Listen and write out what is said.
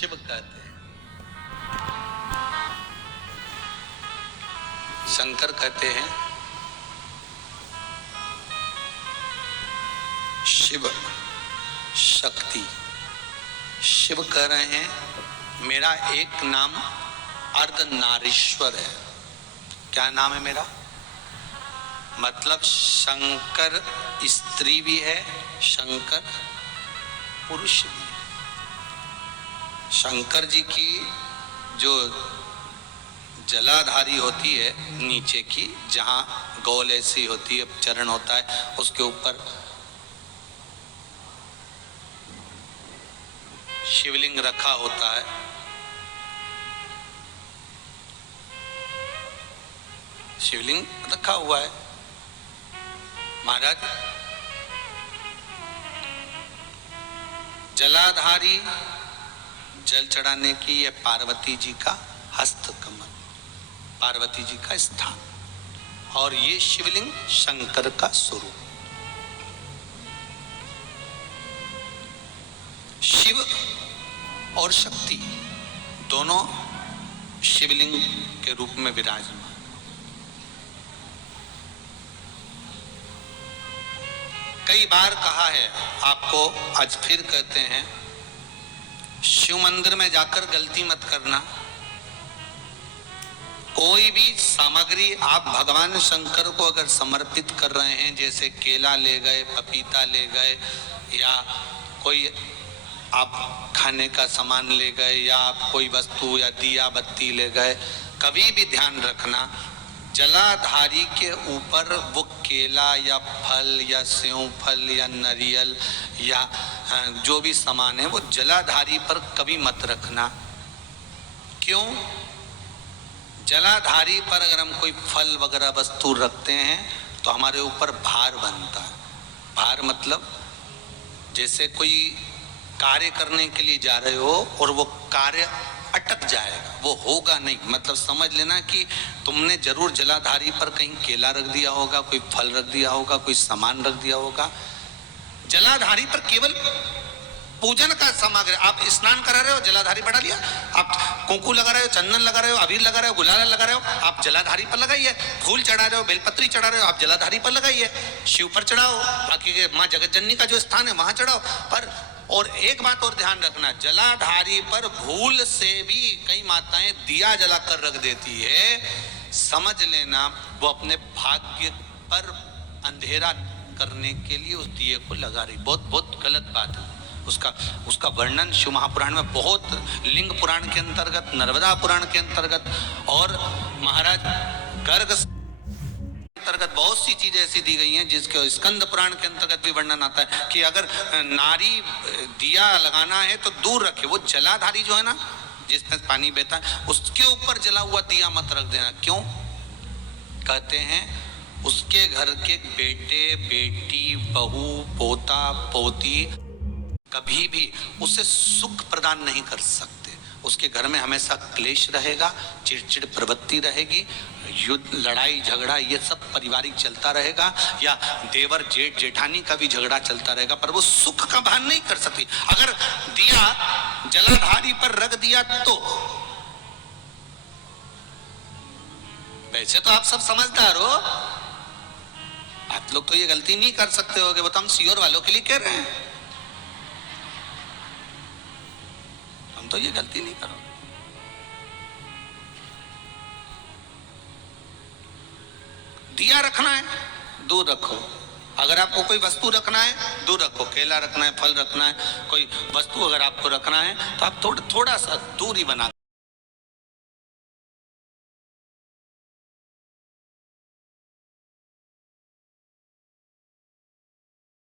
शिव कहते हैं, शंकर कहते हैं शिव शक्ति। शिव कह रहे हैं मेरा एक नाम अर्धनारीश्वर है। क्या नाम है मेरा? मतलब शंकर स्त्री भी है, शंकर पुरुष भी है। शंकर जी की जो जलाधारी होती है नीचे की, जहां गोल ऐसी होती है, चरण होता है, उसके ऊपर शिवलिंग रखा होता है। शिवलिंग रखा हुआ है। महाराज जलाधारी जल चढ़ाने की यह पार्वती जी का हस्त कमल, पार्वती जी का स्थान, और ये शिवलिंग शंकर का स्वरूप। शिव और शक्ति दोनों शिवलिंग के रूप में विराजमान। कई बार कहा है आपको, आज फिर कहते हैं, शिव मंदिर में जाकर गलती मत करना। कोई भी सामग्री आप भगवान शंकर को अगर समर्पित कर रहे हैं, जैसे केला ले गए, पपीता ले गए, या कोई आप खाने का सामान ले गए, या आप कोई वस्तु या दिया बत्ती ले गए, कभी भी ध्यान रखना जलाधारी के ऊपर वो केला या फल या सेव फल या नारियल या जो भी सामान है वो जलाधारी पर कभी मत रखना। क्यों? जलाधारी पर अगर हम कोई फल वगैरह वस्तु रखते हैं तो हमारे ऊपर भार बनता है। भार मतलब जैसे कोई कार्य करने के लिए जा रहे हो और वो कार्य अटक जाएगा, वो होगा नहीं। मतलब समझ लेना कि तुमने जरूर जलाधारी पर कहीं केला रख दिया होगा, कोई फल रख दिया होगा, कोई सामान रख दिया होगा। जलाधारी पर केवल पूजन का सामग्री, आप स्नान करा रहे हो, जलाधारी बढ़ा लिया, आप कुंकू लगा रहे हो, चंदन लगा रहे हो, अबीर लगा रहे हो, गुलाल लगा रहे हो, आप जलाधारी पर लगाइए। फूल चढ़ा रहे हो, बेलपत्री चढ़ा रहे हो, आप जलाधारी पर लगाइए। शिव पर चढ़ाओ, बाकी माँ जगतजननी का जो स्थान है वहां चढ़ाओ। पर और एक बात और ध्यान रखना, जलाधारी पर भूल से भी कई माताएं दिया जलाकर रख देती है। समझ लेना वो अपने भाग्य पर अंधेरा करने के लिए उस दिए को लगा रही। बहुत बहुत गलत बात है। उसका वर्णन शिव महापुराण में बहुत, लिंग पुराण के अंतर्गत, नर्मदा पुराण के अंतर्गत और महाराज गर्ग अंतर्गत बहुत सी चीजें ऐसी दी गई हैं जिसके स्कंद पुराण के अंतर्गत भी वर्णन आता है कि अगर नारी दिया लगाना है तो दूर रखे। वो जलाधारी जो है ना, जिसमें पानी बहता है, उसके ऊपर जला हुआ दिया मत रख देना। क्यों? कहते हैं उसके घर के बेटे बेटी बहू पोता पोती कभी भी उसे सुख प्रदान नहीं कर सकते। उसके घर में हमेशा क्लेश रहेगा, चिड़चिड़ प्रवृत्ति रहेगी, युद्ध लड़ाई झगड़ा ये सब पारिवारिक चलता रहेगा, या देवर जेठ जेठानी का भी झगड़ा चलता रहेगा, पर वो सुख का भान नहीं कर सकती। अगर दिया जलाधारी पर रख दिया तो, वैसे तो आप सब समझदार हो, आप लोग तो ये गलती नहीं कर सकते होगे, वो तो हम सीओर वालों के लिए कह रहे हैं, हम तो ये गलती नहीं करोगे। दिया रखना है दूर रखो। अगर आपको कोई वस्तु रखना है दूर रखो, केला रखना है, फल रखना है, कोई वस्तु अगर आपको रखना है तो आप थोड़ा सा दूरी बना